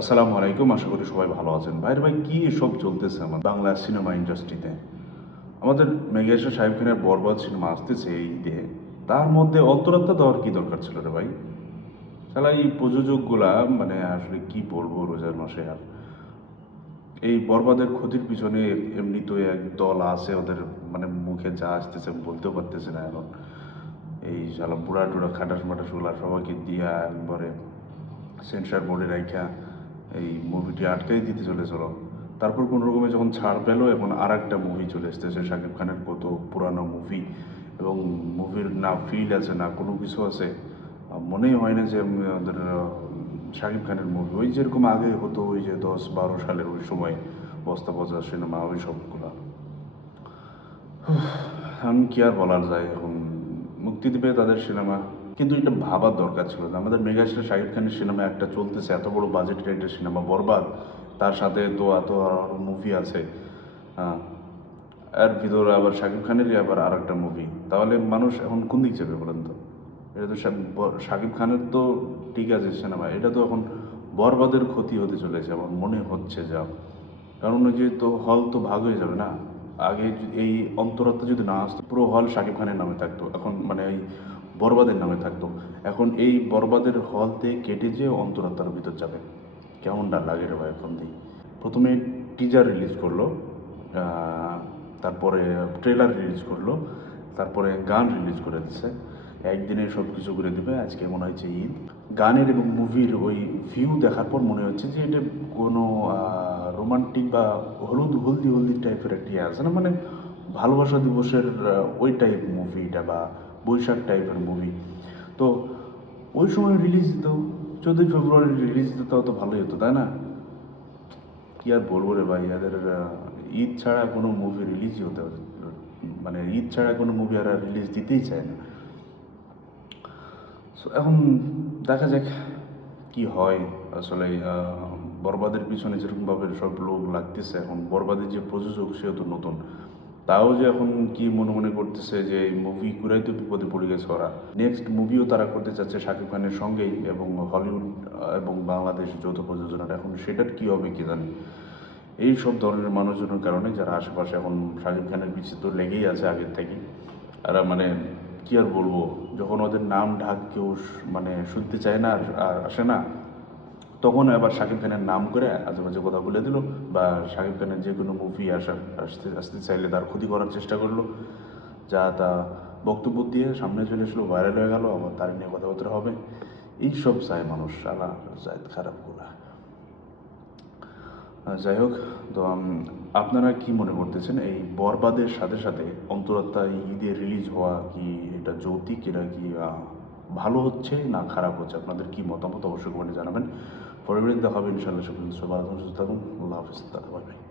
আসসালামু আলাইকুম, আশা করি সবাই ভালো আছেন। ভাইয়ের ভাই, কি এসব চলতেছে আমার বাংলা সিনেমা ইন্ডাস্ট্রিতে আমাদের মেঘেশা সাহেব খানের বরবাদ সিনেমা আসতেছে এই ঈদে তার মধ্যে অন্তরাত্মা দেওয়ার কি দরকার ছিল রে ভাই? শালা, এই প্রযোজকগুলা মানে আসলে কি বলব রোজার মাসে আর? এই বরবাদের ক্ষতির পিছনে এমনি তো এক দল আছে, ওদের মানে মুখে যা আসতেছে বলতেও পারতেছে না এখন। এই শালা বুড়া টুড়া খাটাস মাটাসগুলা সবাইকে দিয়া একবারে সেন্সার বোর্ডে রাখা এই মুভিটি আটকাই দিতে চলেছিল। তারপর কোনো রকমে যখন ছাড় পেল এখন আর একটা মুভি চলে এসতেছে শাকিব খানের কত পুরানো মুভি এবং মুভির না ফিল আছে না কোনো কিছু আছে মনেই হয় না যে উম, ওদের শাকিব খানের মুভি ওই যেরকম আগে হতো ওই যে দশ বারো সালের ওই সময় বস্তা পচা সিনেমা ওই সবগুলা। আমি কি আর বলার যায় এখন মুক্তি দিবে তাদের সিনেমা। কিন্তু এটা ভাবার দরকার ছিল না। আমাদের মেগাস্টার শাহিদ খানের সিনেমা একটা চলতেছে, এত বড় বাজেটের একটা সিনেমা, বরবাদ। তার সাথে তো এত মুভি আছে। এর ভিতরে আবার শাকিব খানেরই আবার আর একটা মুভি তাহলে মানুষ এখন কোন দিক যাবে বলেন তো? এটা তো শাকিব খানের তো ঠিক আছে সিনেমা। এটা তো এখন বরবাদের ক্ষতি হতে চলেছে আমার মনে হচ্ছে যা। কারণ যে তো হল তো ভাগ হয়ে যাবে না। আগে এই অন্তরাত্মা যদি না আসতো, পুরো হল শাকিব খানের নামে থাকতো। এখন মানে এই বরবাদের নামে থাকতো। এখন এই বরবাদের হলতে কেটে যে অন্তরাত্মার ভিতর যাবে। কেমন কেমনটা লাগে রে ভাই এখন দিই প্রথমে টিজার রিলিজ করল তারপরে ট্রেলার রিলিজ করল, তারপরে গান রিলিজ করে দিচ্ছে একদিনে সব কিছু করে দেবে, আজকে মনে হয়েছে ঈদ। গানের এবং মুভির ওই ভিউ দেখার পর মনে হচ্ছে যে এটা কোনো রোমান্টিক বা হলুদ, হলদি হলদি টাইপের একটি ইয়ে আছে না? মানে ভালোবাসা দিবসের ওই টাইপ মুভি এটা বা বৈশাখ টাইপের মুভি তো ওই সময় রিলিজ দিত, চোদ্দোই ফেব্রুয়ারি রিলিজ দিত, তাও তো ভালোই হতো, তাই না? কি আর বলব রে ভাই, এদের ঈদ ছাড়া কোনো মুভি রিলিজই হতে মানে ঈদ ছাড়া কোনো মুভি আর রিলিজ দিতেই চায় না। So, এখন দেখা যাক কি হয়। আসলে বরবাদের পিছনে যেরকমভাবে সব লোক লাগতেছে এখন বরবাদের যে প্রযোজক সেও তো নতুন। তাও যে এখন কি মনে মনে করতেছে যে মুভি করাই তো বিপদে পড়ে গেছে ওরা। নেক্সট মুভিও তারা করতে চাচ্ছে শাকিব খানের সঙ্গেই এবং হলিউড এবং বাংলাদেশ যৌথ প্রযোজনাটা এখন সেটার কি হবে কি জানি। এই সব ধরনের মানুষজনের কারণে যারা আশেপাশে এখন শাকিব খানের পিছিয়ে তো লেগেই আছে আগের থেকে আর মানে কি আর বলব? যখন ওদের নাম ঢাক কেউ মানে শুনতে চায় না আর আসে না, তখন আবার শাকিব খানের নাম করে আজেবাজে কথা বলে দিল বা শাকিব খানের যে কোনো মুভি আসা, আসতে আসতে চাইলে তার ক্ষতি করার চেষ্টা করল। যা তা বক্তব্য দিয়ে সামনে চলে এসলো ভাইরাল হয়ে গেল, আবার তার নিয়ে কথাবার্তা হবে। এইসব চায় মানুষ আলা জায়দ খারাপ করা যাই হোক তো আপনারা কি মনে করতেছেন এই বরবাদের সাথে সাথে অন্তরাত্মা ঈদে রিলিজ হওয়া কি এটা যৌতিক এটা কি ভালো হচ্ছে না খারাপ হচ্ছে? আপনাদের কি মতামত? অবশ্যই কমেন্টে জানাবেন। পরের দেখা হবে ইনশাল্লাহ সব সবার সুস্থ থাকুন। আল্লাহ হাফিজ।